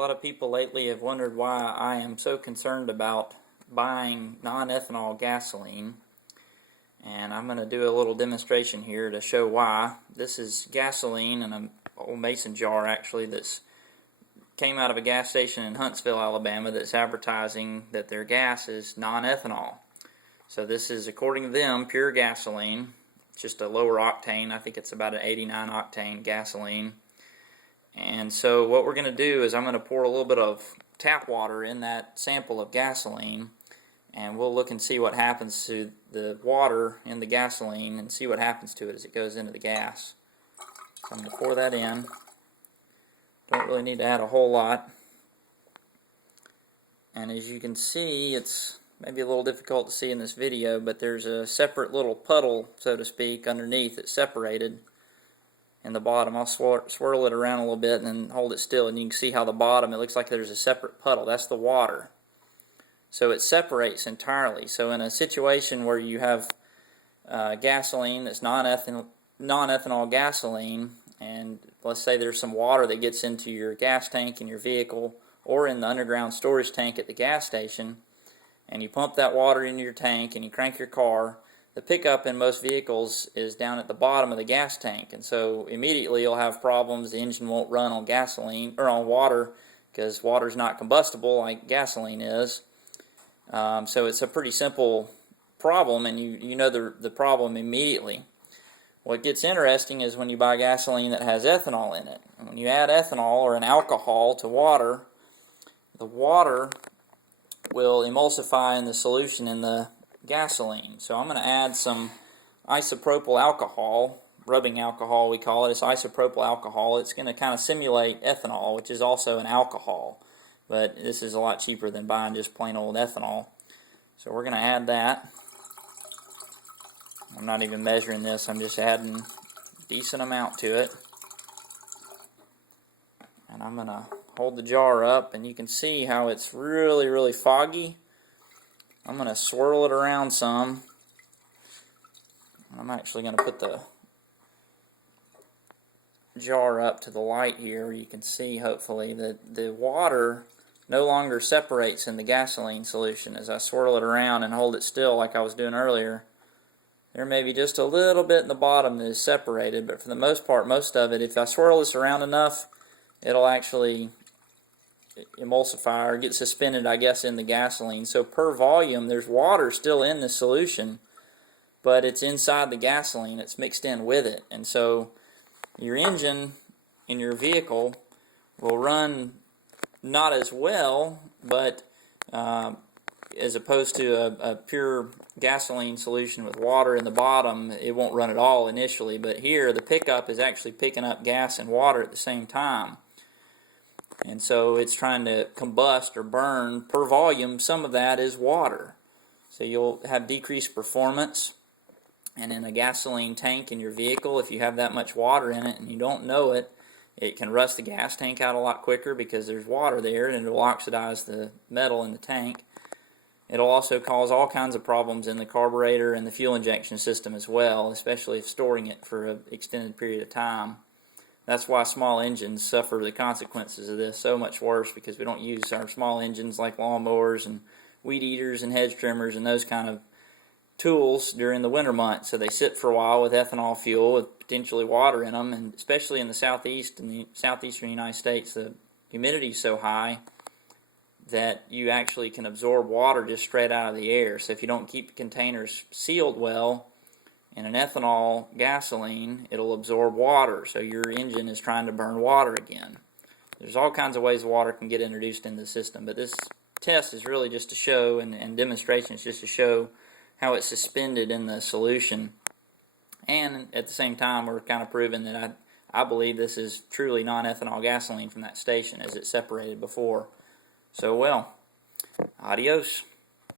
lot of people lately have wondered why I am so concerned about buying non-ethanol gasoline, and I'm going to do a little demonstration here to show why. This is gasoline in an old mason jar actually that's came out of a gas station in Huntsville, Alabama that's advertising that their gas is non-ethanol. So this is, according to them, pure gasoline. It's just a lower octane. I think it's about an 89 octane gasoline. And so what we're going to do is I'm going to pour a little bit of tap water in that sample of gasoline, and we'll look and see what happens to the water in the gasoline and see what happens to it as it goes into the gas. So I'm going to pour that in. Don't really need to add a whole lot. And as you can see, it's maybe a little difficult to see in this video, but there's a separate little puddle, so to speak, underneath that's separated in the bottom. I'll swirl it around a little bit and then hold it still, and you can see how the bottom, it looks like there's a separate puddle. That's the water. So it separates entirely. So in a situation where you have gasoline that's non-ethanol gasoline, and let's say there's some water that gets into your gas tank in your vehicle or in the underground storage tank at the gas station, and you pump that water into your tank and you crank your car, the pickup in most vehicles is down at the bottom of the gas tank, and so immediately you'll have problems. The engine won't run on gasoline or on water because water is not combustible like gasoline is. So it's a pretty simple problem, and you know the problem immediately. What gets interesting is when you buy gasoline that has ethanol in it. And when you add ethanol or an alcohol to water, the water will emulsify in the solution in the gasoline. So I'm going to add some isopropyl alcohol, rubbing alcohol we call it. It's isopropyl alcohol. It's going to kind of simulate ethanol, which is also an alcohol, but this is a lot cheaper than buying just plain old ethanol. So we're going to add that. I'm not even measuring this, I'm just adding a decent amount to it. And I'm going to hold the jar up, and you can see how it's really foggy. I'm going to swirl it around some. I'm actually going to put the jar up to the light here where you can see, hopefully, that the water no longer separates in the gasoline solution. As I swirl it around and hold it still like I was doing earlier, there may be just a little bit in the bottom that is separated, but for the most part, most of it, if I swirl this around enough, it'll actually emulsify or get suspended, I guess, in the gasoline. So per volume, there's water still in the solution, but it's inside the gasoline. It's mixed in with it. And so your engine in your vehicle will run not as well, but as opposed to a pure gasoline solution with water in the bottom, it won't run at all initially. But here, the pickup is actually picking up gas and water at the same time. And so it's trying to combust or burn per volume. Some of that is water. So you'll have decreased performance. And in a gasoline tank in your vehicle, if you have that much water in it and you don't know it, it can rust the gas tank out a lot quicker because there's water there, and it will oxidize the metal in the tank. It'll also cause all kinds of problems in the carburetor and the fuel injection system as well, especially if storing it for an extended period of time. That's why small engines suffer the consequences of this so much worse, because we don't use our small engines like lawnmowers and weed eaters and hedge trimmers and those kind of tools during the winter months. So they sit for a while with ethanol fuel with potentially water in them, and especially in the southeast and the southeastern United States, the humidity is so high that you actually can absorb water just straight out of the air. So if you don't keep the containers sealed well, in an ethanol gasoline, it'll absorb water. So your engine is trying to burn water again. There's all kinds of ways water can get introduced into the system, but this test is really just to show, and demonstration is just to show how it's suspended in the solution. And at the same time, we're kind of proving that I believe this is truly non-ethanol gasoline from that station as it separated before. So, well, adios.